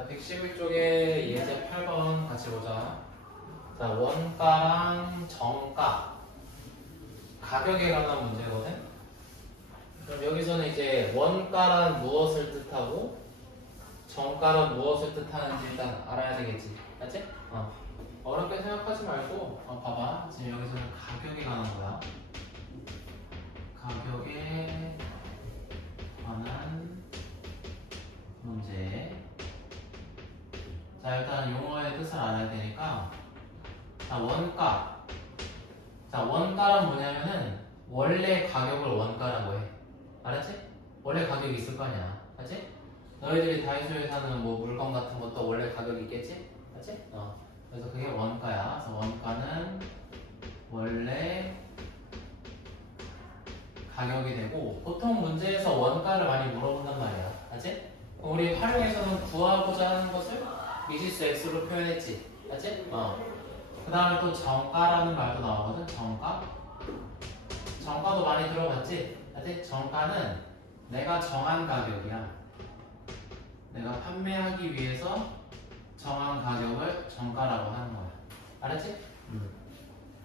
자, 111쪽에 예제 8번 같이 보자. 자, 원가랑 정가 가격에 관한 문제거든. 그럼 여기서는 이제 원가란 무엇을 뜻하고 정가란 무엇을 뜻하는지 일단 알아야 되겠지. 맞지? 어렵게 생각하지 말고 봐봐. 지금 여기서는 가격에 관한 거야. 가격에 관한 문제. 자, 일단 용어의 뜻을 알아야 되니까, 자, 원가. 자, 원가란 뭐냐면은 원래 가격을 원가라고 해. 알았지? 원래 가격이 있을 거 아니야. 알았지? 너희들이 다이소에 사는 뭐 물건 같은 것도 원래 가격이 있겠지? 알았지? 그래서 그게 원가야. 그래서 원가는 원래 가격이 되고, 보통 문제에서 원가를 많이 물어본단 말이야. 알았지? 우리 활용에서는 구하고자 하는 것을 미지수 x로 표현했지. 알았지? 그 다음에 또 정가라는 말도 나오거든. 정가. 정가도 많이 들어봤지? 알았지? 정가는 내가 정한 가격이야. 내가 판매하기 위해서 정한 가격을 정가라고 하는 거야. 알았지?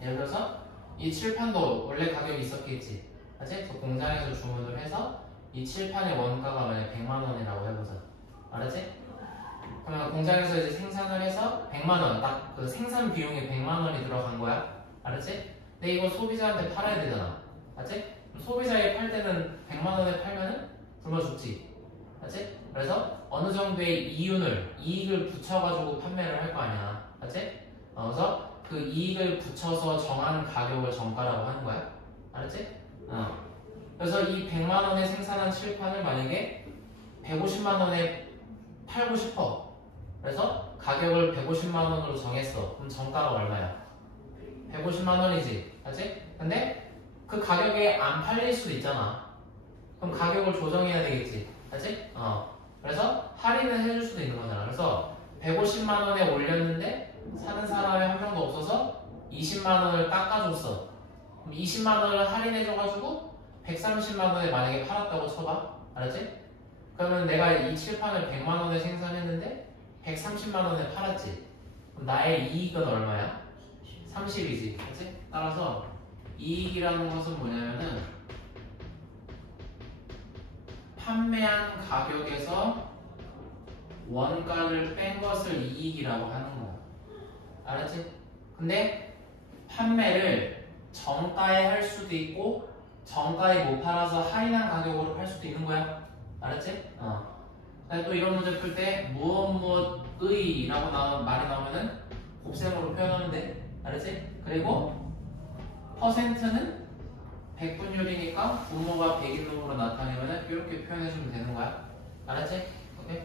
예를 들어서 이 칠판도 원래 가격이 있었겠지. 알았지? 그래서 공장에서 주문을 해서 이 칠판의 원가가 만약 100만 원이라고 해보자. 알았지? 그러면 공장에서 이제 생산을 해서 100만 원, 딱 그 생산 비용이 100만 원이 들어간 거야. 알았지? 근데 이거 소비자한테 팔아야 되잖아. 알았지? 소비자에 팔 때는 100만 원에 팔면은 굶어 죽지. 알았지? 그래서 어느 정도의 이익을 붙여가지고 판매를 할 거 아니야. 알았지? 그래서 그 이익을 붙여서 정하는 가격을 정가라고 하는 거야. 알았지? 그래서 이 100만 원에 생산한 칠판을 만약에 150만 원에 팔고 싶어. 그래서 가격을 150만 원으로 정했어. 그럼 정가가 얼마야? 150만 원이지. 알지? 근데 그 가격에 안 팔릴 수도 있잖아. 그럼 가격을 조정해야 되겠지. 알지? 그래서 할인을 해줄 수도 있는 거잖아. 그래서 150만 원에 올렸는데 사는 사람이 한 명도 없어서 20만 원을 깎아줬어. 그럼 20만 원을 할인해줘가지고 130만 원에 만약에 팔았다고 쳐봐. 알았지? 그러면 내가 이 칠판을 100만 원에 생산했는데 130만 원에 팔았지. 그럼 나의 이익은 얼마야? 30이지. 그치? 따라서 이익이라는 것은 뭐냐면은 판매한 가격에서 원가를 뺀 것을 이익이라고 하는 거야. 알았지? 근데 판매를 정가에 할 수도 있고 정가에 못 팔아서 할인한 가격으로 팔 수도 있는 거야. 알았지? 또 이런 문제 풀 때 무엇의 라고 말이 나오면은 곱셈으로 표현하면 돼. 알았지? 그리고 퍼센트는 백분율이니까 분모가 100인 놈으로 나타내면은 이렇게 표현해주면 되는 거야. 알았지? 오케이?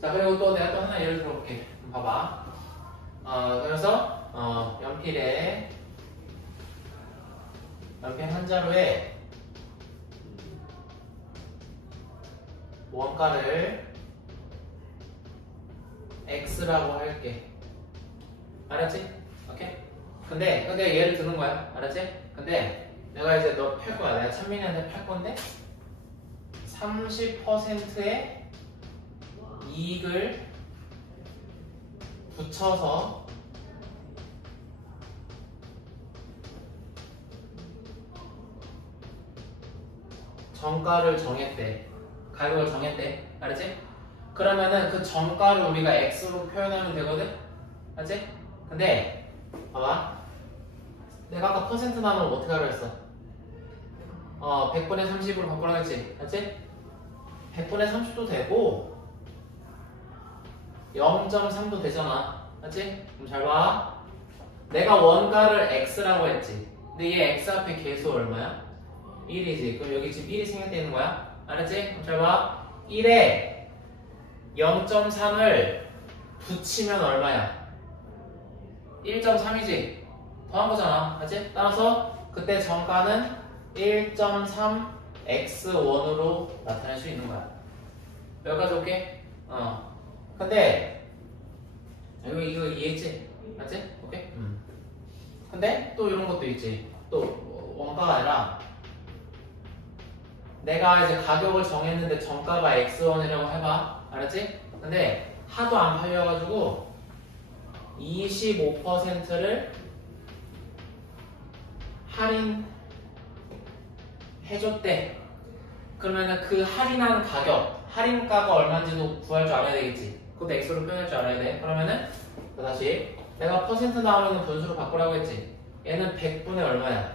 자, 그리고 또 내가 또 하나 예를 들어볼게. 봐봐. 그래서 연필 한 자루에 원가를 x라고 할게. 알았지? 오케이? 근데 예를 드는 거야. 알았지? 근데 내가 이제 너 팔 거야. 내가 찬민이한테 팔 건데 30%의 이익을 붙여서 정가를 정했대. 가격을 정했대. 알았지? 그러면은 그 정가를 우리가 x로 표현하면 되거든? 알았지? 근데 봐봐. 내가 아까 퍼센트 나누면 어떻게 하려 했어? 100분의 30으로 바꾸라고 했지? 알았지? 100분의 30도 되고 0.3도 되잖아. 알았지? 그럼 잘 봐. 내가 원가를 x라고 했지. 근데 얘 x 앞에 계수 얼마야? 1이지. 그럼 여기 지금 1이 생략되어 있는 거야. 알았지? 그럼 잘 봐. 1에 0.3을 붙이면 얼마야? 1.3이지. 더한 거잖아. 알았지? 따라서 그때 정가는 1.3x1으로 나타낼 수 있는 거야. 여기까지 올게. 근데 이거 이해했지? 알았지? 오케이? 근데 또 이런 것도 있지. 또 원가가 아니라 내가 이제 가격을 정했는데 정가가 x1이라고 해봐. 알았지? 근데 하도 안 팔려가지고 25%를 할인해줬대. 그러면은 그 할인한 가격, 할인가가 얼마인지도 구할 줄 알아야 되겠지. 그것도 X로 표현할 줄 알아야 돼. 그러면은 다시 내가 퍼센트 나오는 분수로 바꾸라고 했지. 얘는 100분의 얼마야?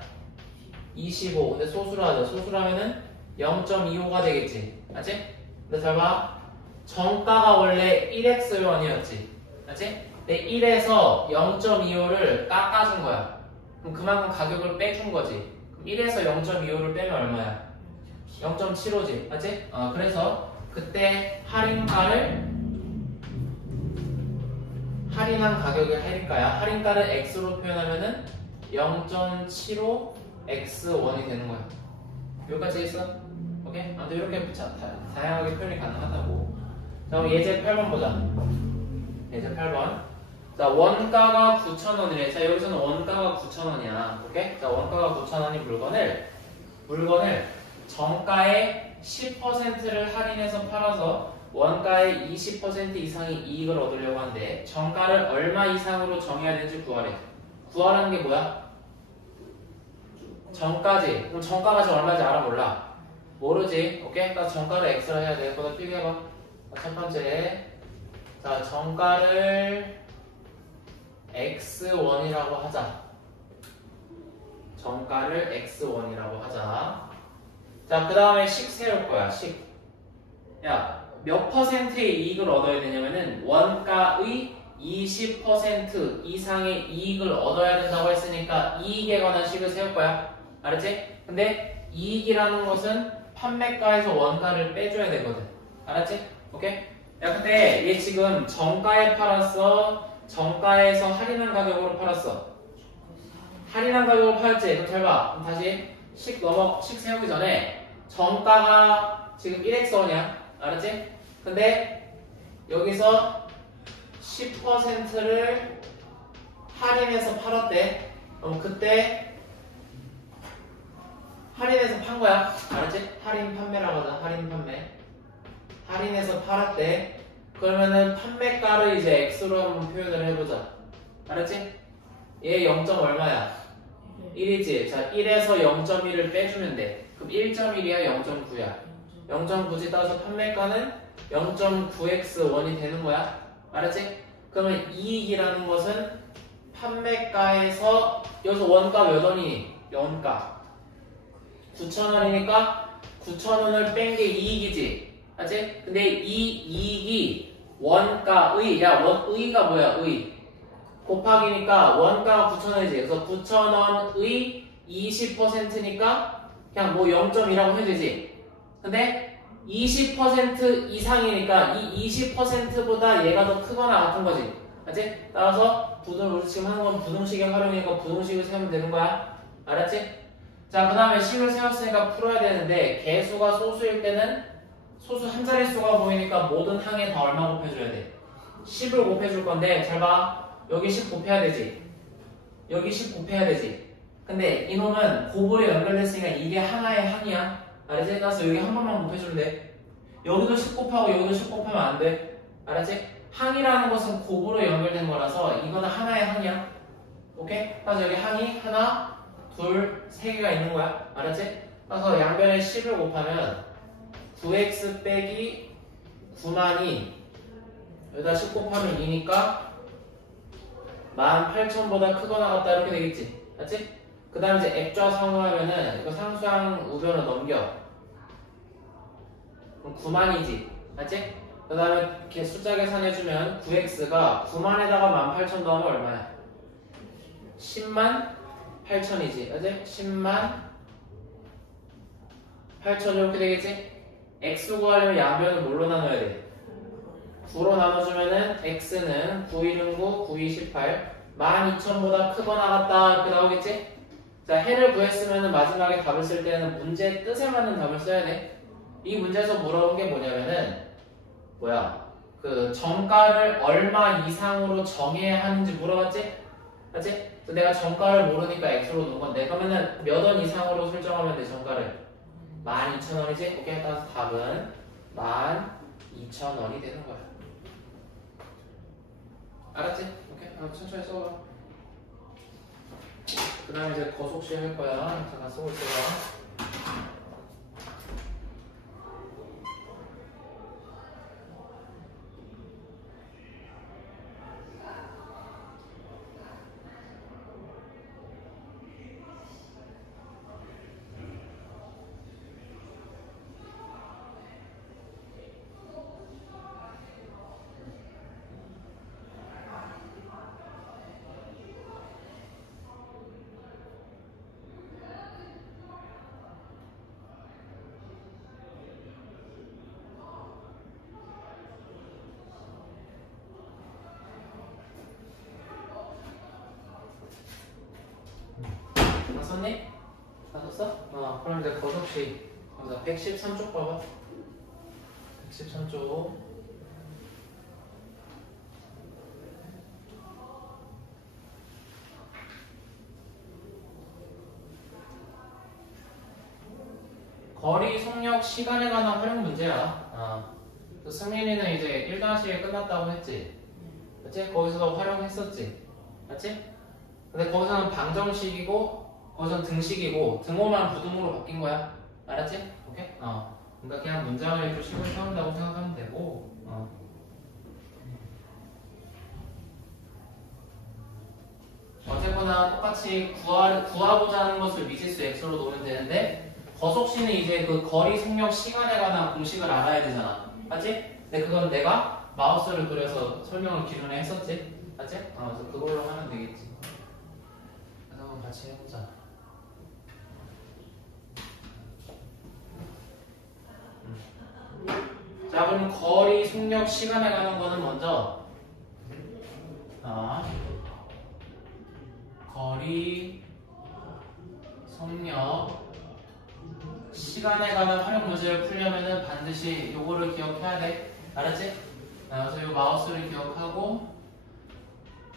25. 근데 소수로 하자. 소수로 하면은 0.25가 되겠지. 맞지? 근데 잘 봐. 정가가 원래 1X원이었지. 맞지? 근데 1에서 0.25를 깎아준 거야. 그럼 그만큼 가격을 빼준 거지. 그럼 1에서 0.25를 빼면 얼마야? 0.75지. 맞지? 그래서 그때 할인한 가격이 할인가야. 할인가를 X로 표현하면은 0.75X1이 되는 거야. 여기까지 있어? 오케이? 아무튼 이렇게 다양하게 표현이 가능하다고. 자, 그럼 예제 8번 보자. 예제 8번. 자, 원가가 9,000원이래. 자, 여기서는 원가가 9,000원이야. 오케이? 자, 원가가 9,000원인 물건을 정가의 10%를 할인해서 팔아서 원가의 20% 이상의 이익을 얻으려고 하는데 정가를 얼마 이상으로 정해야 되는지 구하래. 구하라는 게 뭐야? 정가지. 그럼 정가가 지금 얼마인지 알아 몰라? 모르지. 오케이? 그러니까 정가를 X로 해야 돼. 그거다 필기해봐. 첫 번째. 자, 정가를 X1이라고 하자. 정가를 X1이라고 하자. 자, 그 다음에 식 세울 거야. 식. 야, 몇 퍼센트의 이익을 얻어야 되냐면은 원가의 20% 이상의 이익을 얻어야 된다고 했으니까 이익에 관한 식을 세울 거야. 알았지? 근데 이익이라는 것은 판매가에서 원가를 빼줘야 되거든. 알았지? 오케이? 야, 근데 얘 지금 정가에 팔았어? 정가에서 할인한 가격으로 팔았어? 할인한 가격으로 팔았지? 그럼 잘 봐. 그럼 다시 식 세우기 전에 정가가 지금 1X원이야. 알았지? 근데 여기서 10%를 할인해서 팔았대. 그럼 그때 할인해서 판 거야. 알았지? 할인 판매라고 하자. 할인 판매. 할인해서 팔았대. 그러면은 판매가를 이제 X로 한번 표현을 해보자. 알았지? 얘 0. 얼마야? 1이지. 자, 1에서 0.1을 빼주면 돼. 그럼 1.1이야? 0.9야? 0.9지. 따라서 판매가는 0.9x1이 되는 거야. 알았지? 그러면 이익이라는 것은 판매가에서 여기서 원가 몇 원이니? 원가 9,000원이니까 9,000원을 뺀 게 이익이지. 알았지? 근데 이 이익이 원가의, 의가 뭐야? 의 곱하기니까 원가가 9,000원이지. 그래서 9,000원의 20%니까 그냥 뭐 0.2라고 해도 되지. 근데 20% 이상이니까 이 20%보다 얘가 더 크거나 같은 거지. 알았지? 따라서 우리 지금 하는 건 부등식의 활용이니까 부등식을 세우면 되는 거야. 알았지? 자, 그 다음에 식을 세웠으니까 풀어야 되는데 개수가 소수일 때는 소수 한 자릿수가 보이니까 모든 항에 다 얼마 곱해줘야 돼? 10을 곱해줄 건데 잘 봐. 여기 10 곱해야 되지. 여기 10 곱해야 되지. 근데 이놈은 곱으로 연결됐으니까 이게 하나의 항이야. 알았지? 따라서 여기 한 번만 곱해주면 돼. 여기도 10 곱하고 여기도 10 곱하면 안 돼. 알았지? 항이라는 것은 곱으로 연결된 거라서 이거는 하나의 항이야. 오케이? 따라서 여기 항이 하나, 둘, 세 개가 있는 거야. 알았지? 따라서 양변에 10을 곱하면 9x 빼기 9만이 여기다 10 곱하면 2니까 18,000보다 크거나 같다 이렇게 되겠지. 맞지? 그 다음에 이제 액좌 상호하면은 이거 상수항 우변을 넘겨. 그럼 9만이지. 맞지? 그 다음에 이렇게 숫자 계산해주면 9x가 9만에다가 18,000 더하면 얼마야? 10만 8천이지. 맞지? 10만 8천 이렇게 되겠지? x 구하려면 양변을 뭘로 나눠야 돼? 9로 나눠주면은 x는 9, 1은 9, 9, 2, 18 12,000보다 크거나 같다 이렇게 나오겠지? 자, 해를 구했으면은 마지막에 답을 쓸 때는 문제 뜻에 맞는 답을 써야 돼. 이 문제에서 물어본 게 뭐냐면은 그 정가를 얼마 이상으로 정해야 하는지 물어봤지? 맞지? 그래서 내가 정가를 모르니까 x로 놓은 건데 그러면은 몇 원 이상으로 설정하면 돼 정가를? 12,000원이지? 오케이. 따라서 답은 2,000원이 되는 거야. 알았지? 오케이? 천천히 써봐. 그 다음에 이제 거속시 할 거야. 잠깐 쓰고 있어봐. 다 썼니? 다 썼어? 그럼 이제 거속시 여기서 113쪽 봐봐. 113쪽. 거리, 속력, 시간에 관한 활용 문제야. 승민이는 이제 1단식이 끝났다고 했지? 그치? 거기서도 활용했었지? 맞지? 근데 거기서는 방정식이고 거기서는 등식이고 등호만 부등호로 바뀐 거야. 알았지? 오케이? 그러니까 그냥 문장을 이렇게 식으로 세운다고 생각하면 되고 어쨌거나 똑같이 구하고자 하는 것을 미지수 x로 놓으면 되는데 거속시는 이제 그 거리, 속력, 시간에 관한 공식을 알아야 되잖아. 맞지? 근데 그건 내가 마우스를 그려서 설명을 기존에 했었지? 맞지? 그래서 그걸로 하면 되겠지. 그래서 한번 같이 해보자. 자, 그럼 거리, 속력, 시간에 관한 거는 먼저 거리, 속력, 시간에 관한 활용 문제를 풀려면은 반드시 요거를 기억해야 돼. 알았지? 그래서 요 마우스를 기억하고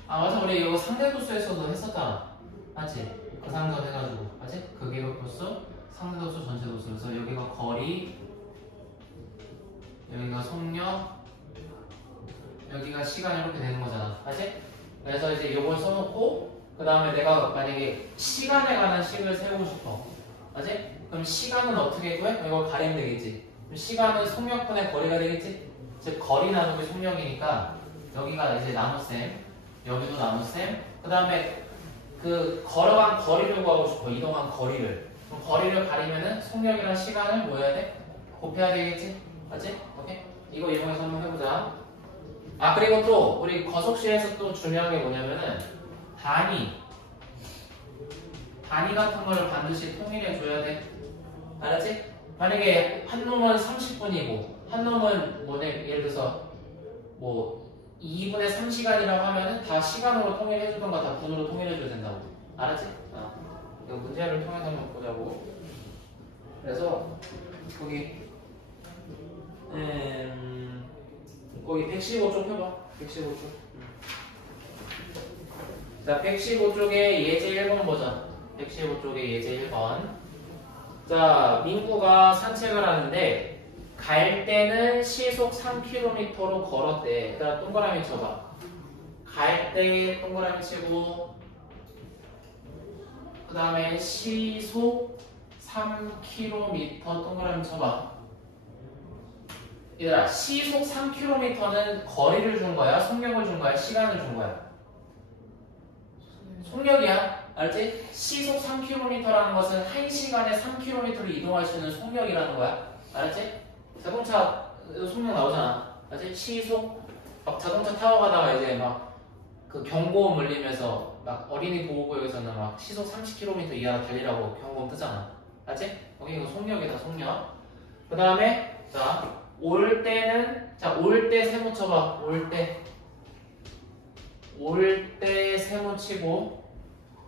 맞아, 우리 이거 상대도수에서도 했었잖아. 맞지? 그 상전 해가지고 맞지? 극이극도수, 상대도수, 전체도수. 그래서 여기가 거리, 여기가 속력, 여기가 시간 이렇게 되는 거잖아. 맞지? 그래서 이제 요걸 써놓고 그 다음에 내가 만약에 시간에 관한 식을 세우고 싶어. 맞지? 그럼 시간은 어떻게 구해? 이걸 가리면 되겠지. 그럼 시간은 속력분의 거리가 되겠지? 즉 거리 나누기 속력이니까 여기가 이제 나눗셈, 여기도 나눗셈. 그 다음에 그 걸어간 거리를 구하고 싶어. 이동한 거리를. 그럼 거리를 가리면은 속력이랑 시간을 뭐 해야 돼? 곱해야 되겠지? 맞지? 오케이? 이거 이용해서 한번 해보자. 그리고 또 우리 거속시에서 또 중요한 게 뭐냐면은 단위 같은 거를 반드시 통일해 줘야 돼. 알았지? 만약에 한 놈은 30분이고 한 놈은 예를 들어서 2분의 3시간이라고 하면은 다 시간으로 통일해 주던가 다 분으로 통일해 줘야 된다고. 알았지? 이거 문제를 통해서 한번 보자고. 그래서 거기 115쪽 해봐. 115쪽. 자, 115쪽에 예제 1번 보자. 115쪽에 예제 1번. 자, 민구가 산책을 하는데 갈 때는 시속 3km로 걸었대. 그 다음 동그라미 쳐봐. 갈 때 동그라미 치고 그 다음에 시속 3km 동그라미 쳐봐. 얘들아, 시속 3km는 거리를 준 거야? 속력을 준 거야? 시간을 준 거야? 속력이야. 알지? 시속 3km라는 것은 1시간에 3km를 이동할 수 있는 속력이라는 거야. 알았지? 자동차 속력 나오잖아. 알지? 시속 막 자동차 타고 가다가 이제 막 그 경고음 울리면서 막 어린이 보호구역에서는 막 시속 30km 이하 달리라고 경고음 뜨잖아. 알지? 여기 이거 속력이다, 속력. 그 다음에 자, 올 때는 올 때 세모 쳐봐. 올 때 세모 치고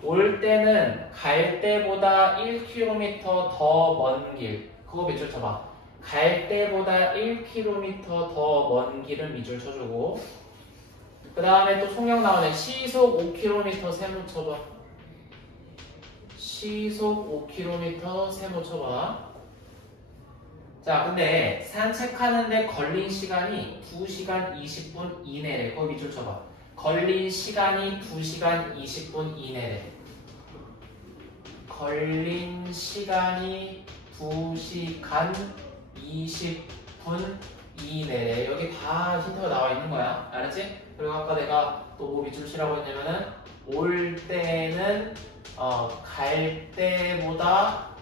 올 때는 갈 때보다 1km 더 먼 길. 그거 밑줄 쳐봐. 갈 때보다 1km 더 먼 길은 밑줄 쳐주고 그 다음에 또 속력 나오네. 시속 5km 세모 쳐봐. 시속 5km 세모 쳐봐. 자, 근데 산책하는데 걸린 시간이 2시간 20분 이내래. 거기 밑줄 쳐봐. 걸린 시간이 2시간 20분 이내래. 걸린 시간이 2시간 20분 이내래. 여기 다 힌트가 나와 있는 거야. 알았지? 그리고 아까 내가 또 뭐 밑줄 치라고 했냐면은 올 때는 갈 때보다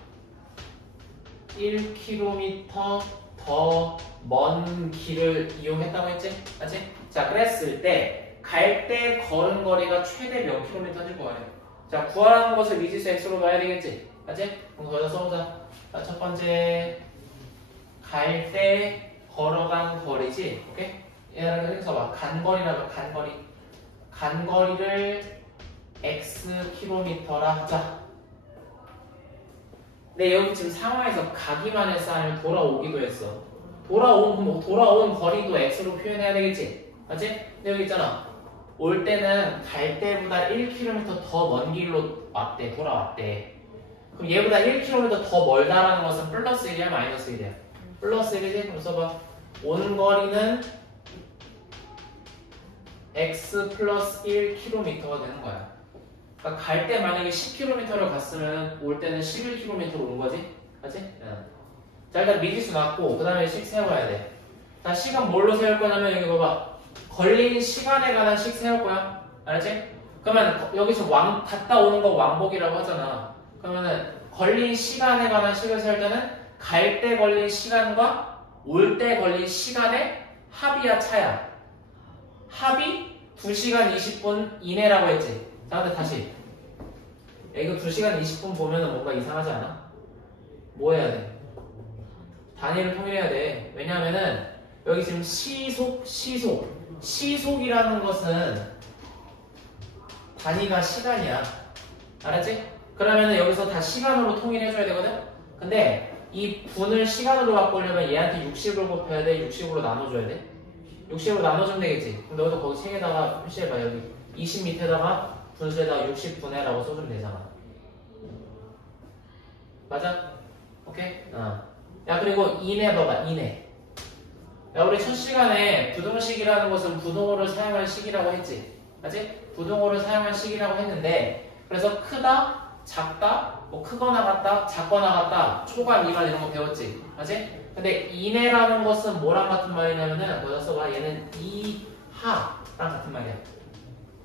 1km 더 먼 길을 이용했다고 했지? 맞지? 자, 그랬을 때 갈 때 걸은 거리가 최대 몇 킬로미터인지 구하래. 자, 구하라는 것을 미지수 x로 놔야 되겠지? 맞지? 그럼 거기다 써보자. 자, 첫 번째 갈 때 걸어간 거리지? 오케이? 얘를 써봐. 간거리라고 간거리. 간거리를 xkm라 하자. 근데 여기 지금 상황에서 가기만 했어? 아니면 돌아오기도 했어? 돌아온 거리도 x로 표현해야 되겠지? 맞지? 근데 여기 있잖아. 올 때는 갈 때보다 1km 더 먼 길로 왔대. 돌아왔대. 그럼 얘보다 1km 더 멀다라는 것은 플러스 1이야? 마이너스 1이야? 플러스 1이지? 그럼 써봐. 온 거리는 x 플러스 1km가 되는 거야. 그러니까 갈 때 만약에 10km를 갔으면 올 때는 11km로 온 거지? 맞지? 응. 자, 일단 미지수 났고 그 다음에 식 세워야 돼. 자, 시간 뭘로 세울 거냐면 여기 봐봐. 걸린 시간에 관한 식 세울 거야. 알았지? 그러면 여기서 갔다 오는 거 왕복이라고 하잖아. 그러면은 걸린 시간에 관한 식을 세울 때는 갈 때 걸린 시간과 올 때 걸린 시간의 합이야 차야? 합이 2시간 20분 이내라고 했지? 자, 근데 다시 이거 2시간 20분 보면은 뭔가 이상하지 않아? 뭐 해야 돼? 단위를 통일해야 돼. 왜냐하면은 여기 지금 시속이라는 것은 단위가 시간이야. 알았지? 그러면은 여기서 다 시간으로 통일해줘야 되거든? 근데 이 분을 시간으로 바꾸려면 얘한테 60을 곱해야 돼? 60으로 나눠줘야 돼? 60으로 나눠주면 되겠지? 그럼 너도 거기 책에다가 표시해봐. 여기 20 밑에다가 분수에다가 60분해라고 써주면 되잖아. 맞아? 오케이? 야, 그리고 이내 봐봐. 이내. 야, 우리 첫 시간에 부동식이라는 것은 부동호를 사용할 식이라고 했지? 맞지? 부동호를 사용할 식이라고 했는데, 그래서 크다, 작다, 뭐 크거나 같다, 작거나 같다, 초과, 미만 이런 거 배웠지? 맞지? 근데 이내라는 것은 뭐랑 같은 말이냐면은 뭐다 써봐. 얘는 이하랑 같은 말이야.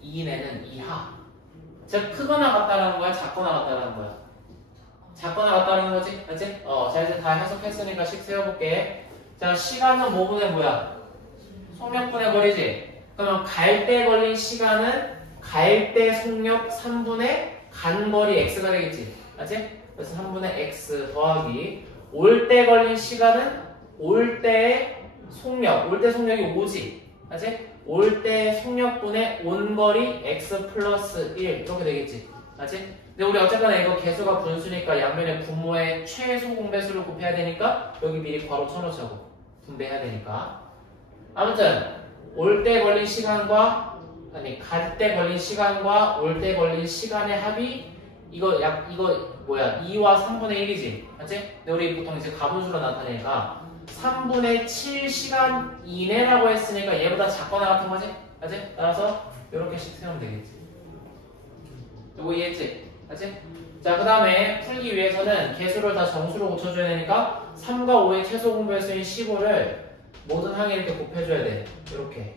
이내는 이하. 즉 크거나 같다라는 거야, 작거나 같다라는 거야. 작거나 같다라는 거지, 맞지? 자, 이제 다 해석했으니까 식 세워볼게. 자, 시간은 뭐분의 뭐야? 속력분의 거리지. 그러면 갈 때 걸린 시간은 갈 때 속력 3분의 간 거리 x가 되겠지, 맞지? 그래서 3분의 x 더하기 올 때 걸린 시간은 올 때의 속력, 올 때 속력이 5지, 맞지? 올 때 속력분의 온 거리 x 플러스 1 이렇게 되겠지, 맞지? 근데 우리 어쨌거나 이거 개수가 분수니까 양면의 분모의 최소 공배수를 곱해야 되니까 여기 미리 괄호 쳐놓자고. 분배해야 되니까. 아무튼 올 때 걸린 시간과 갈 때 걸린 시간과 올 때 걸린 시간의 합이 이거 뭐야 2와 3분의 1이지, 맞지? 근데 우리 보통 이제 가분수로 나타내니까 3분의 7시간 이내라고 했으니까 얘보다 작거나 같은 거지, 맞지? 따라서 이렇게씩 세우면 되겠지. 이거 이해했지? 맞지? 자, 그 다음에 풀기 위해서는 개수를 다 정수로 고쳐줘야 되니까 3과 5의 최소 공배수인 15를 모든 항에 이렇게 곱해줘야 돼. 이렇게.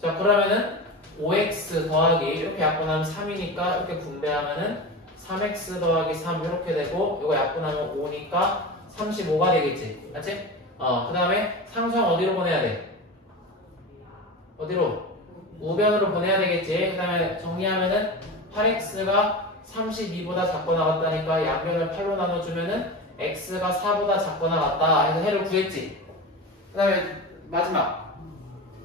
자, 그러면은 5x 더하기 이렇게 약분하면 3이니까 이렇게 분배하면은 3x 더하기 3 이렇게 되고 이거 약분하면 5니까 35가 되겠지. 맞지? 그 다음에 상수항 어디로 보내야 돼? 어디로? 우변으로 보내야 되겠지. 그 다음에 정리하면은 8x가 32보다 작거나 같다니까 양변을 8로 나눠주면은 x가 4보다 작거나 같다 해서 해를 구했지. 그 다음에 마지막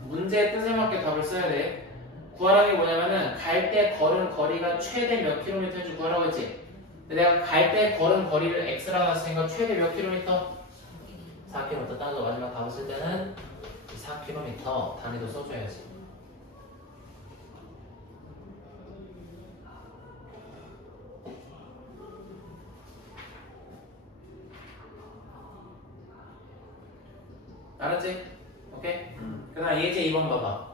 문제의 뜻에 맞게 답을 써야 돼. 구하라는 게 뭐냐면은 갈 때 걸은 거리가 최대 몇 킬로미터인지 구하라고 했지. 근데 내가 갈 때 걸은 거리를 x라고 했으니까 최대 몇 킬로미터? 4km. 따라서 마지막 답을 쓸 때는 4km 단위도 써줘야지. 알았지? 오케이? 그 다음 예제 2번 봐봐.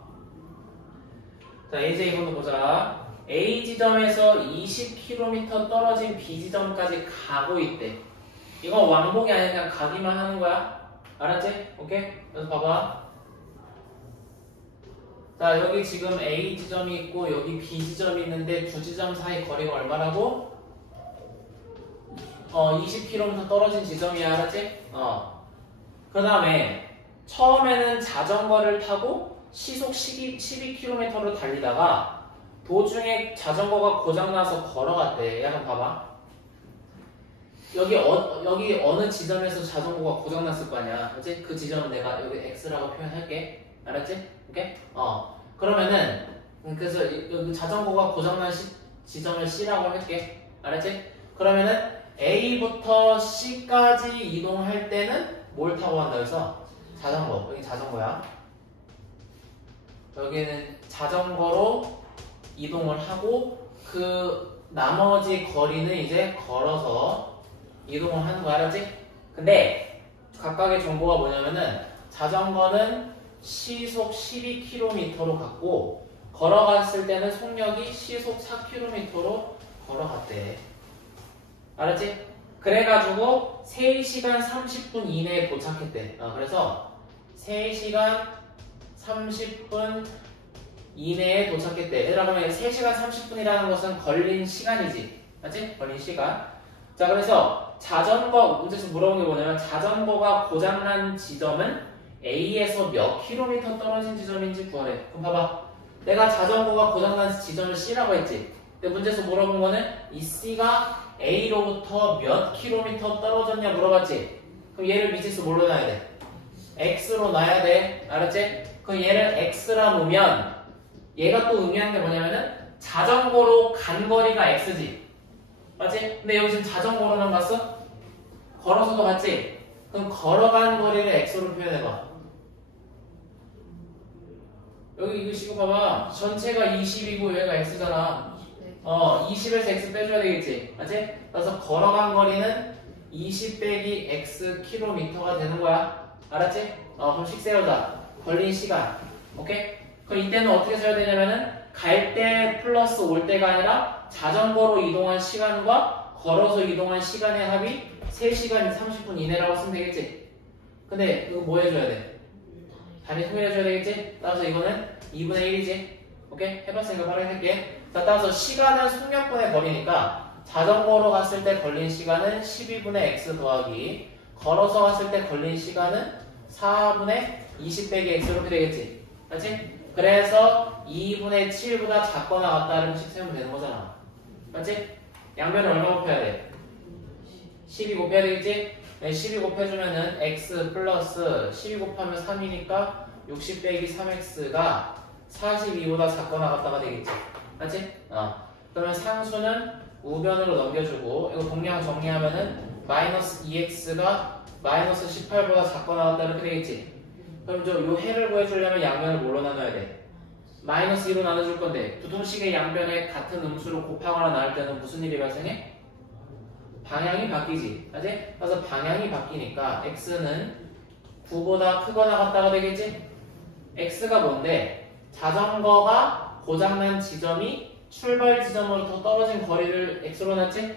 자, 예제 2번도 보자. A 지점에서 20km 떨어진 B 지점까지 가고 있대. 이건 왕복이 아니라 그냥 가기만 하는 거야. 알았지? 오케이? 그래서 봐봐. 자, 여기 지금 A 지점이 있고 여기 B 지점이 있는데 두 지점 사이 거리가 얼마라고? 20km 떨어진 지점이야. 알았지? 그 다음에 처음에는 자전거를 타고 시속 12km로 달리다가 도중에 자전거가 고장나서 걸어갔대. 약간 봐봐. 여기 어느 지점에서 자전거가 고장났을 거 아니야. 그치? 그 지점은 내가 여기 X라고 표현할게. 알았지? 오케이? 그러면은 그래서 여기 자전거가 고장난 지점을 C라고 할게. 알았지? 그러면은 A부터 C까지 이동할 때는 뭘 타고 간다 해서 자전거. 여기 자전거야. 여기는 자전거로 이동을 하고 그 나머지 거리는 이제 걸어서 이동을 하는 거 알았지? 근데 각각의 정보가 뭐냐면은 자전거는 시속 12km로 갔고 걸어갔을 때는 속력이 시속 4km로 걸어갔대. 알았지? 그래가지고 3시간 30분 이내에 도착했대. 그래서 3시간 30분 이내에 도착했대. 얘들아, 그러면 3시간 30분이라는 것은 걸린 시간이지. 맞지? 걸린 시간. 자, 그래서 문제에서 물어본 게 뭐냐면 자전거가 고장난 지점은 A에서 몇 킬로미터 떨어진 지점인지 구하래. 그럼 봐봐. 내가 자전거가 고장난 지점을 C라고 했지. 근데 문제에서 물어본 거는 이 C가 A로부터 몇 킬로미터 떨어졌냐 물어봤지. 그럼 얘를 미지수 뭘로 놔야 돼? X로 놔야 돼. 알았지? 그럼 얘를 X라 놓으면 얘가 또 의미하는 게 뭐냐면은 자전거로 간 거리가 X지. 맞지? 근데 여기 지금 자전거로만 갔어? 걸어서도 갔지? 그럼 걸어간 거리를 X로 표현해봐. 여기 이거 시고 봐봐. 전체가 20이고 얘가 X잖아. 20에서 X 빼줘야 되겠지. 맞지? 그래서 걸어간 거리는 20 빼기 X 킬로미터가 되는 거야. 알았지? 그럼 식 세우자. 걸린 시간. 오케이? 그럼 이때는 어떻게 써야 되냐면은 갈 때 플러스 올 때가 아니라 자전거로 이동한 시간과 걸어서 이동한 시간의 합이 3시간 30분 이내라고 쓰면 되겠지? 근데 이거 뭐 해줘야 돼? 답이 통일해줘야 되겠지? 따라서 이거는 2분의 1이지? 오케이? 해봤으니까 빠르게 할게. 자, 따라서 시간은 속력분의 거리니까 자전거로 갔을 때 걸린 시간은 12분의 x 더하기 걸어서 갔을 때 걸린 시간은 4분의 20 빼기 x 이렇게 되겠지? 맞지? 그래서 2분의 7보다 작거나 같다는 식 세우면 되는 거잖아. 맞지? 양변을 얼마 곱해야 돼? 12 곱해야 되겠지? 12 곱해주면은 x 플러스 12 곱하면 3이니까 60 빼기 3x가 42보다 작거나 같다가 되겠지? 맞지? 그러면 상수는 우변으로 넘겨주고 이거 동량 정리하면은 마이너스 2x가 마이너스 18보다 작거나 같다 이렇게 되겠지? 그럼 요 해를 구해주려면 양변을 뭘로 나눠야 돼? 마이너스 2로 나눠줄 건데 부등식의 양변에 같은 음수로 곱하거나 나눌 때는 무슨 일이 발생해? 방향이 바뀌지. 맞지? 그래서 방향이 바뀌니까 x는 9보다 크거나 같다가 되겠지? x가 뭔데? 자전거가 고장난 지점이 출발 지점으로부터 떨어진 거리를 x로 놨지?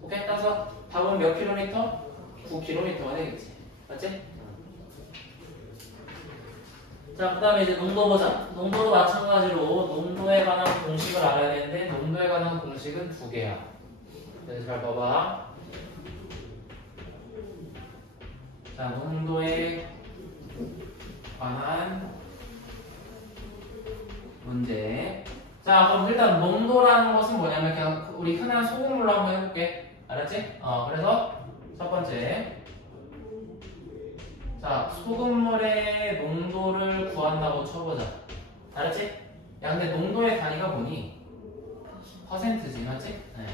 오케이? 따라서 답은 몇 킬로미터? 9km가 되겠지. 맞지? 자, 그 다음에 이제 농도 보자. 농도도 마찬가지로 농도에 관한 공식을 알아야 되는데 농도에 관한 공식은 2개야. 그래서 잘 봐봐. 자, 농도에 관한 문제. 자, 그럼 일단 농도라는 것은 뭐냐면 그냥 우리 흔한 소금물로 한번 해볼게. 알았지? 그래서 첫 번째. 자, 소금물의 농도를 구한다고 쳐보자. 알았지? 야, 근데 농도의 단위가 뭐니? 퍼센트지, 맞지? 네.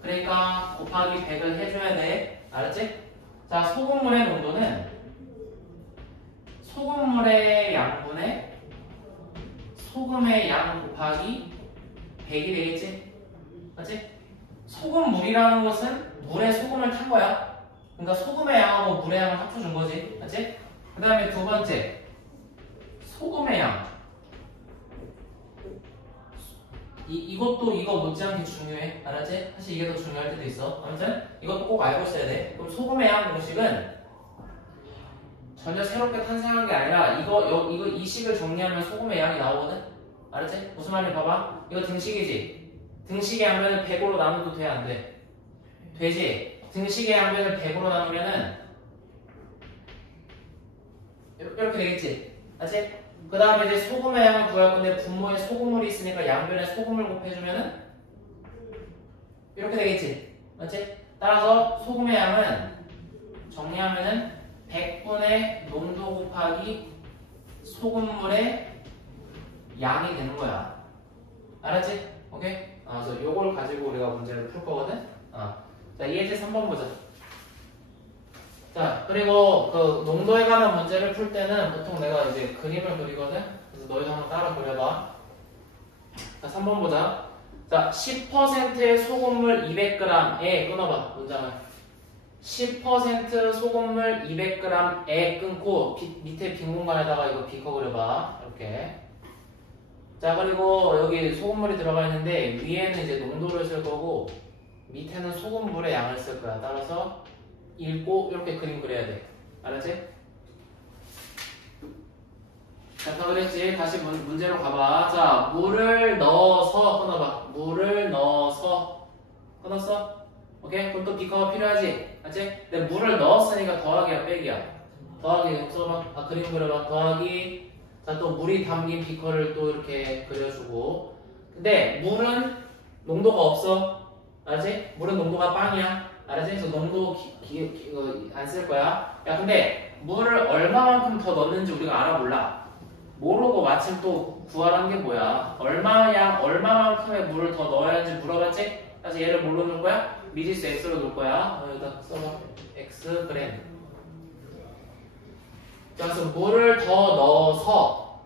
그러니까 곱하기 100을 해줘야 돼. 알았지? 자, 소금물의 농도는 소금물의 양분의 소금의 양 곱하기 100이 되겠지? 맞지? 소금물이라는 것은 물에 소금을 탄 거야. 그러니까 소금의 양하고 물의 양을 합쳐준 거지. 맞지? 그 다음에 두 번째. 소금의 양. 이것도 이거 못지않게 중요해. 알았지? 사실 이게 더 중요할 때도 있어. 아무튼 이것도 꼭 알고 있어야 돼. 그럼 소금의 양 공식은 전혀 새롭게 탄생한 게 아니라 이거 이 식을 정리하면 소금의 양이 나오거든? 알았지? 무슨 말인지 봐봐. 이거 등식이지? 등식의 양변을 100으로 나눠도 돼? 안 돼? 되지? 등식의 양변을 100으로 나누면은 이렇게 되겠지? 알았지? 그 다음에 이제 소금의 양을 구할 건데 분모에 소금물이 있으니까 양변에 소금을 곱해주면은 이렇게 되겠지? 맞지? 따라서 소금의 양은 정리하면은 100분의 농도 곱하기 소금물의 양이 되는 거야. 알았지? 오케이? 그래서 요걸 가지고 우리가 문제를 풀 거거든? 자, 예제 3번 보자. 자, 그리고 그 농도에 관한 문제를 풀 때는 보통 내가 이제 그림을 그리거든? 그래서 너희도 한번 따라 그려봐. 자, 3번 보자. 자, 10%의 소금물 200g에 끊어봐, 문장을. 10% 소금물 200g에 끊고 밑에 빈 공간에다가 이거 비커 그려봐. 이렇게. 자, 그리고 여기 소금물이 들어가 있는데 위에는 이제 농도를 쓸 거고 밑에는 소금물의 양을 쓸 거야. 따라서 읽고 이렇게 그림 그려야 돼. 알았지? 자, 다 그랬지? 다시 문제로 가봐. 자, 물을 넣어서 끊어봐. 물을 넣어서 끊었어? 오케이? 그럼 또 비커가 필요하지? 알았지? 근데 물을 넣었으니까 더하기야 빼기야? 더하기 써봐. 그림 그려봐. 더하기. 자, 또 물이 담긴 비커를 또 이렇게 그려주고. 근데 물은 농도가 없어. 알았지? 물은 농도가 빵이야. 알았지? 그래서 농도 안 쓸 거야. 야, 근데 물을 얼마만큼 더 넣는지 우리가 알아볼라. 모르고 마침 또 구하라는 게 뭐야? 얼마만큼의 물을 더 넣어야 하는지 물어봤지? 그래서 얘를 뭘로 넣을 거야? 미지수 x로 넣을 거야. 여기다 써봐. x 그램. 자, 그래서 물을 더 넣어서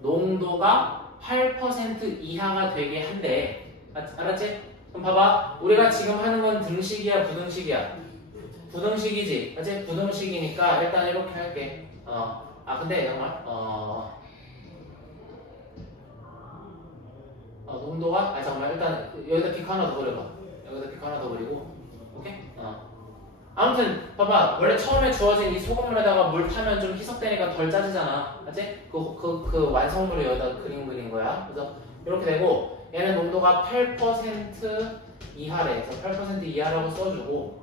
농도가 8% 이하가 되게 한대. 알았지? 그럼 봐봐. 우리가 지금 하는 건 등식이야, 부등식이야? 부등식이지? 맞지? 부등식이니까 일단 이렇게 할게. 근데 정말 농도가 잠깐만 일단 여기다 비커 하나 더 그려봐. 여기다 비커 하나 더 그리고 오케이? 아무튼 봐봐. 원래 처음에 주어진 이 소금물에다가 물 타면 좀 희석되니까 덜 짜지잖아. 맞지? 그 완성물을 여기다 그린 거야. 그래서 이렇게 되고 얘는 농도가 8% 이하래. 그래서 8% 이하라고 써주고.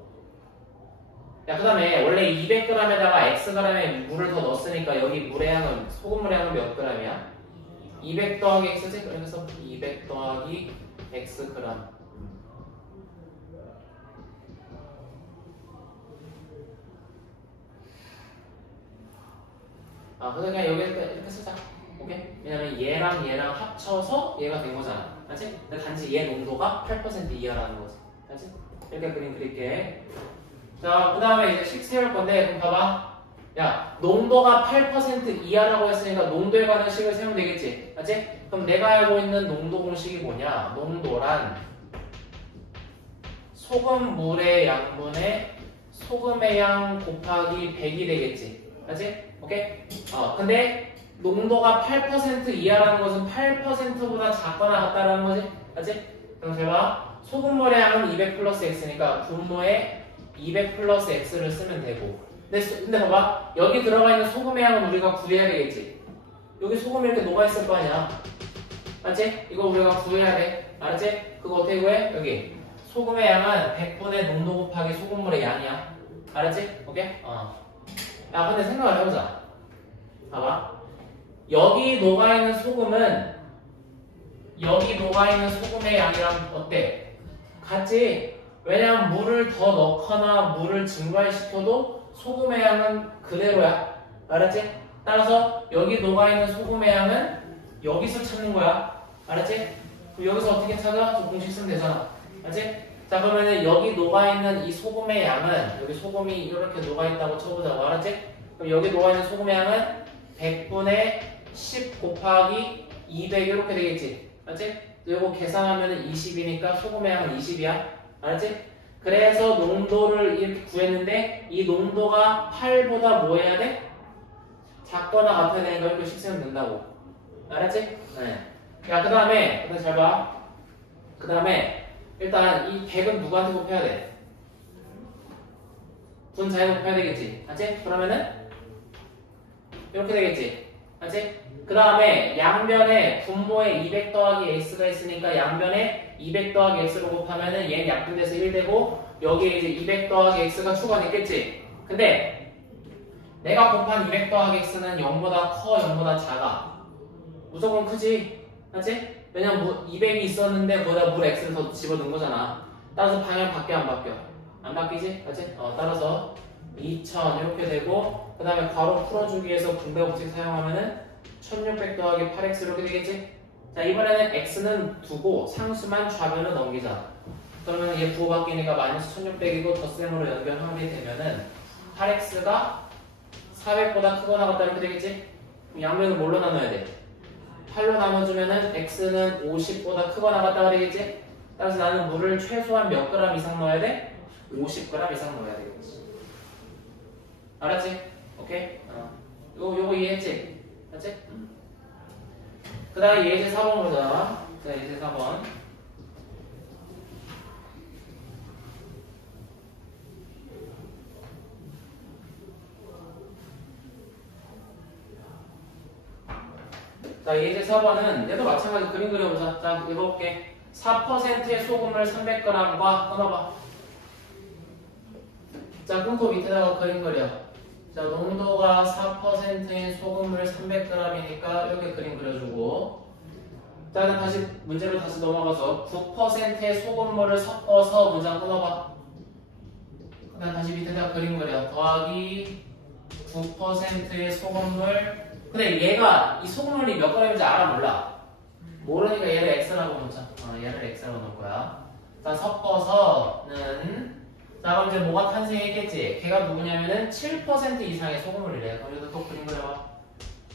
야, 그 다음에 원래 200g에다가 xg의 물을 더 넣었으니까 여기 물의 양은, 소금물의 양은 몇 g이야? 200 더하기 x지? 그래서 200 더하기 xg. 그래서 그냥 여기 이렇게 쓰자. 오케이? 왜냐면 얘랑 합쳐서 얘가 된 거잖아. 알지? 근데 단지 얘 농도가 8% 이하라는 거지. 알지? 이렇게 그림 그릴게. 자, 그 다음에 이제 식 세울 건데, 그럼 봐봐. 야, 농도가 8% 이하라고 했으니까 농도에 관한 식을 세우면 되겠지? 알지? 그럼 내가 알고 있는 농도 공식이 뭐냐? 농도란 소금물의 양분의 소금의 양 곱하기 100이 되겠지? 알지? 오케이? 근데 농도가 8% 이하라는 것은 8%보다 작거나 같다라는 거지? 알지? 그럼 잘 봐. 소금물의 양은 200 플러스 x니까 분모에 200 플러스 x를 쓰면 되고. 근데 봐봐. 여기 들어가 있는 소금의 양은 우리가 구해야 되겠지? 여기 소금이 이렇게 녹아있을 거 아니야? 알지? 이거 우리가 구해야 돼. 알았지? 그거 어떻게 구해? 여기. 소금의 양은 100분의 농도 곱하기 소금물의 양이야. 알았지? 오케이? 야, 근데 생각을 해보자. 봐봐. 여기 녹아있는 소금은 여기 녹아있는 소금의 양이랑 어때? 같지? 왜냐면 물을 더 넣거나 물을 증발시켜도 소금의 양은 그대로야. 알았지? 따라서 여기 녹아있는 소금의 양은 여기서 찾는 거야. 알았지? 그럼 여기서 어떻게 찾아? 저 공식 쓰면 되잖아. 알았지? 자, 그러면은 여기 녹아있는 이 소금의 양은 여기 소금이 이렇게 녹아있다고 쳐보자고. 알았지? 그럼 여기 녹아있는 소금의 양은 100분의 10 곱하기 200 이렇게 되겠지? 알았지? 이거 계산하면 20이니까 소금의 양은 20이야. 알았지? 그래서 농도를 이렇게 구했는데 이 농도가 8보다 뭐 해야 돼? 작거나 같아야 되는 걸 이렇게 식세면 된다고. 알았지? 네. 야, 그 다음에 잘 봐. 그 다음에 일단 이 100은 누구한테 곱해야 돼? 분자에 곱해야 되겠지. 알지? 그러면은 이렇게 되겠지. 알지? 그 다음에 양변에 분모에 200 더하기 x가 있으니까 양변에 200 더하기 x로 곱하면은 얘는 약분돼서 1 되고 여기에 이제 200 더하기 x가 추가됐겠지. 근데 내가 곱한 200 더하기 x는 0보다 커, 0보다 작아? 무조건 크지. 알지? 왜냐면 200이 있었는데 거기다 물 x를 더 집어넣은 거잖아. 따라서 방향 바뀌어 안 바뀌어? 안 바뀌지? 알지? 따라서 2000 이렇게 되고 그 다음에 괄호 풀어주기 위해서 분배 법칙 사용하면은 1600 더하기 8x 이렇게 되겠지? 자, 이번에는 x는 두고 상수만 좌변으로 넘기자. 그러면 얘 부호 바뀌니까 마이너스 1600이고 덧셈으로 연변하게 되면은 8x가 400보다 크거나 같다 이렇게 되겠지? 그럼 양변을 뭘로 나눠야 돼? 8로 나눠주면은 x는 50보다 크거나 같다 되겠지? 따라서 나는 물을 최소한 몇 그램 이상 넣어야 돼? 50g 이상 넣어야 되겠지. 알았지? 오케이? 요거 이해했지? 알았지? 그 다음에 예제 4번 보자. 자, 예제 4번. 자, 예제 4번은 얘도 마찬가지로 그림 그려보자. 자, 읽어볼게. 4%의 소금을 300g과 끊어봐. 자, 끊고 밑에다가 그림 그려. 자, 농도가 4%인 소금물 300g이니까 이렇게 그림 그려주고. 자, 그럼 다시 문제로 다시 넘어가서 9%의 소금물을 섞어서 문장 끊어봐. 그 다음 다시 밑에다가 그림 그려. 더하기 9%의 소금물. 근데 얘가 이 소금물이 몇 g인지 알아 몰라? 모르니까 얘를 x라고 놓자. 얘를 x라고 놓을 거야. 자, 섞어서는 자, 그럼 이제 뭐가 탄생했겠지? 걔가 누구냐면은 7% 이상의 소금물이래. 그럼 여기서 또 그림 그려봐.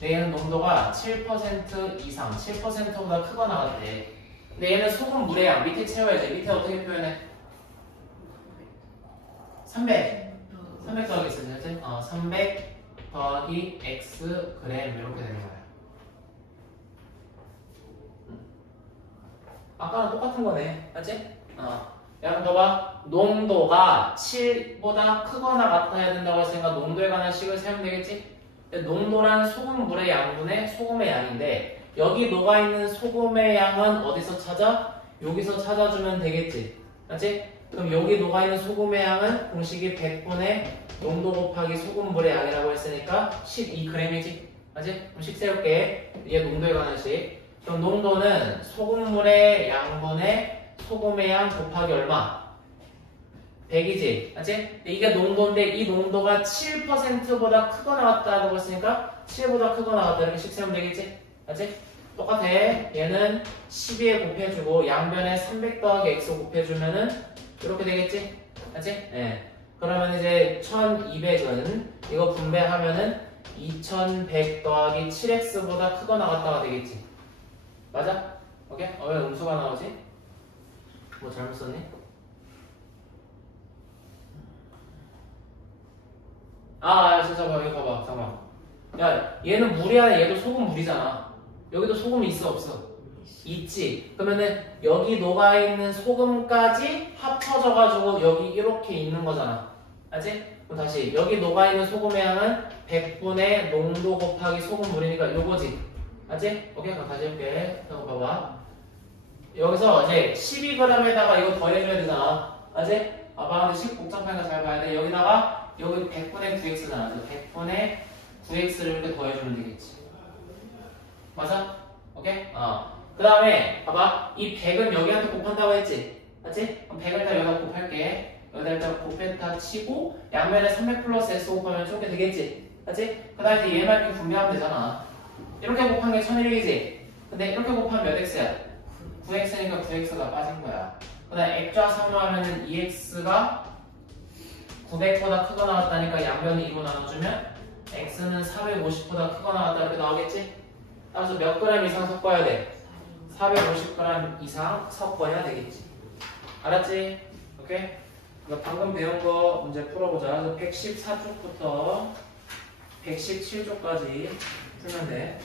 얘는 농도가 7% 이상, 7%보다 크거나 같대. 근데 얘는 소금물의 양 밑에 채워야지. 밑에 어떻게 표현해? 300 더하기 x 되지? 300 더하기 x 그램 이렇게 되는 거야. 아까랑 똑같은 거네. 맞지? 여러분 봐봐. 농도가 7보다 크거나 같아야 된다고 했으니까 농도에 관한 식을 세우면 되겠지? 농도란 소금물의 양분의 소금의 양인데 여기 녹아있는 소금의 양은 어디서 찾아? 여기서 찾아주면 되겠지? 맞지? 그럼 여기 녹아있는 소금의 양은 공식이 100분의 농도 곱하기 소금물의 양이라고 했으니까 12g이지? 맞지? 그럼 식 세울게. 얘 농도에 관한 식. 그럼 농도는 소금물의 양분의 소금의 양 곱하기 얼마? 100이지? 맞지? 이게 농도인데 이 농도가 7%보다 크거나 같다고 했으니까 7보다 크거나 같다 이렇게 식 세우면 되겠지? 맞지? 똑같아. 얘는 12에 곱해주고 양변에 300 더하기 x 곱해주면은 이렇게 되겠지? 맞지? 네. 그러면 이제 1200은 이거 분배하면은 2100 더하기 7x보다 크거나 같다가 되겠지? 맞아? 오케이? 왜 음수가 나오지? 뭐 잘못 썼니? 잠깐만, 이거 봐봐, 잠깐만. 야, 얘는 물이야, 얘도 소금물이잖아. 여기도 소금이 있어, 없어? 있지. 그러면은 여기 녹아있는 소금까지 합쳐져가지고 여기 이렇게 있는 거잖아. 알지? 그럼 다시 여기 녹아있는 소금의 양은 100분의 농도 곱하기 소금물이니까 요거지. 알지? 오케이, 그럼 다시 해볼게. 잠깐 봐봐. 여기서 이제 12g에다가 이거 더해줘야 되잖아. 알지? 근데 식 복잡하니까 잘 봐야 돼. 여기다가 여기 100분의 9x잖아. 100분의 9x를 이렇게 더해주면 되겠지. 맞아? 오케이? 그 다음에 봐봐. 이 100은 여기한테 곱한다고 했지? 맞지? 그럼 100을 다 여기다 곱할게. 여기다 일단 곱했다 치고 양면에 300 플러스 s 곱하면 이렇게 되겠지? 맞지? 그 다음에 얘만 이렇게 분배하면 되잖아. 이렇게 곱한 게 1100이지? 근데 이렇게 곱하면 몇 x야? 9x니까 9x가 빠진 거야. 그 다음에 액좌 상호하면은 2x가 900보다 크거나 같다니까 양변을 2로 나눠주면 x는 450보다 크거나 같다 이렇게 나오겠지? 따라서 몇 그램 이상 섞어야 돼? 450g 이상 섞어야 되겠지. 알았지? 오케이? 그러니까 방금 배운 거 문제 풀어보자. 114쪽부터 117쪽까지 풀면 돼.